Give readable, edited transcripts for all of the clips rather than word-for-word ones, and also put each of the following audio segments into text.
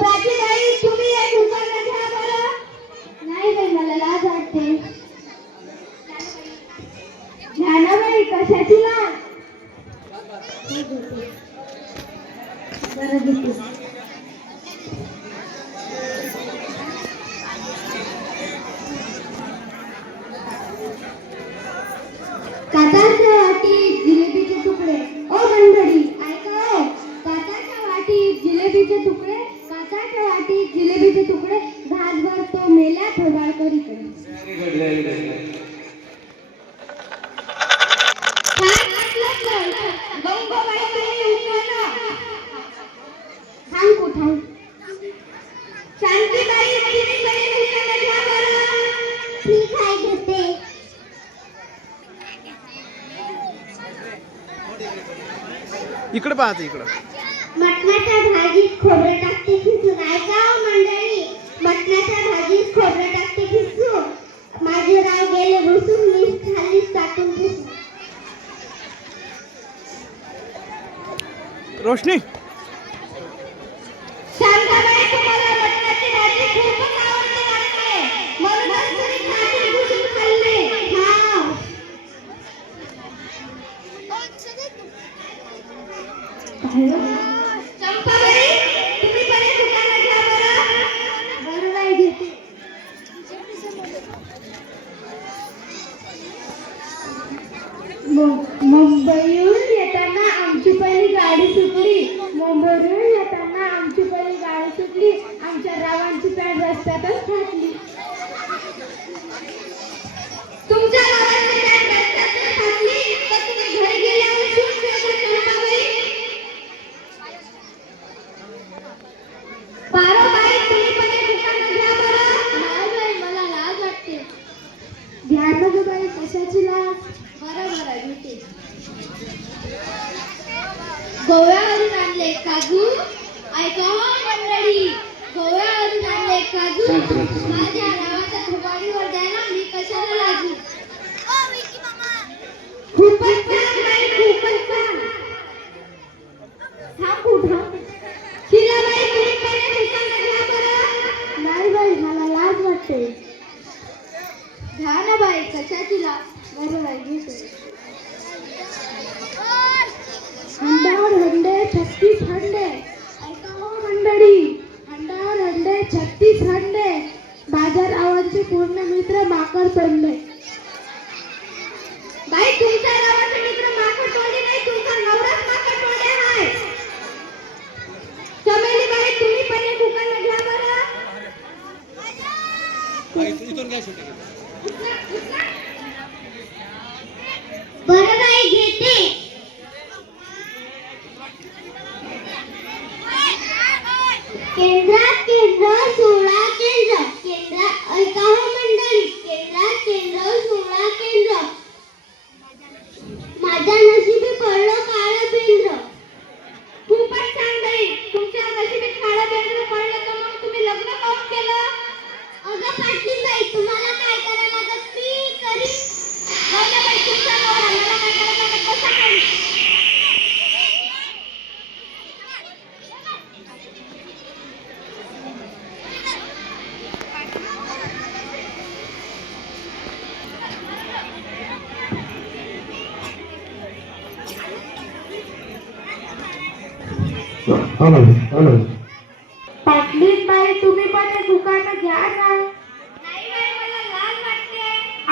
प्राचीताई तुम्ही एक दुकान घ्या बरं. नाही बाई मला लाज वाटते. ज्ञानाबाई कशाची लाज? बरं घेते. काचाच्या वाटीत जिलेबीचे तुकडे. ओ मंडळी ऐका ओ. काचाच्या वाटीत जिलेबीचे तुकडे. काचाच्या वाटीत जिलेबीचे तुकडे. घासभर तो मेल्या थोबाळकरीकडे. शांतीबाई ठीक आहे घेते. इकडे पाहते इकडं. मटणाच्या भाजीत खोबरं टाकते खिसून. ऐका मंडळी. मटणाच्या भाजीत खोबरं टाकते खिसून. माझे राव गेले बसून. मीच खालीच टाकून खिसून. रोशनी शांताबाई तुम्हाला मटणाची भाजी खूपच आवडते वाटते. म्हणूनच तुम्ही खाली घुसून खाल्ले. हा चंपाबाई तुम्ही पण एक दुकान घ्या बरं. बरं बाई घेते. मुंबईहून येताना आमची पहिली गाडी सुटली. मुंबईहून येताना आमची पहिली गाडी सुटली. आमच्या रावांची पॅन्ट रस्त्यातच फाटली. तुमच्या रावांची पॅन्ट रस्त्यातच फाटली तर तुम्ही घरी गेल्यावर शिवून फेकून चंपाबाई. पारोबाई तुम्ही पण एक दुकान घ्या बरं. नाही बाई मला लाज वाटते. घ्या ना गं बाई कशाची लाज. बरं बरं घेते. गोव्यावरून आणले काजू. ऐका हो मंडळी. गोव्यावरून आणले काजू. माझ्या नावाच्या थोबाडीवर द्यायला मी कशाला लाजू. खूपच छान बाई खूपच छान. थांबू थांब. शिलाबाई तुम्ही पण एक दुकान घ्या बरं. नाही बाई मला लाज वाटते. घ्या ना बाई कशाची लाज. बरं बाई घेते. हंड्यावर हंडे 36 हंडे. ऐका हो मंडळी. हंड्यावर हंडे 36 हंडे. माझ्या रावांचे पूर्ण मित्र माकड तोडले. बाई तुमच्या रावाचे मित्र माकड तोडले नाही. तुमचा नवराच माकड तोडले आहे. चमेली बाई तुम्ही पण एक दुकान घ्या बरं. बरं बाई घेते. केंद्रात केंद्र 16 केंद्र. केंद्रात ऐका हो मंडळी. केंद्रात केंद्र 16 केंद्र. माझ्या नशिबी पडलं काळं पेंद्र. खूपच छान बाई. तुमच्या नशिबी काळं पेंद्र पडलं तर मग तुम्ही लग्न काऊन केलं. अगं पाटील बाई तुम्हाला काय करायला लागत मी करीन. नाही बाई तुमच्या नवरा मला काय करायला लागत कसा करीन. पाटलीन बाई तुम्ही पण एक दुकान घ्या ना. नाही बाई मला लाज वाटते.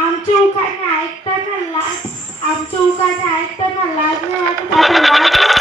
आमची उखाणे ऐकताना लाज. आमची उखाणे ऐकताना लाज नाही वाटत. आता लाज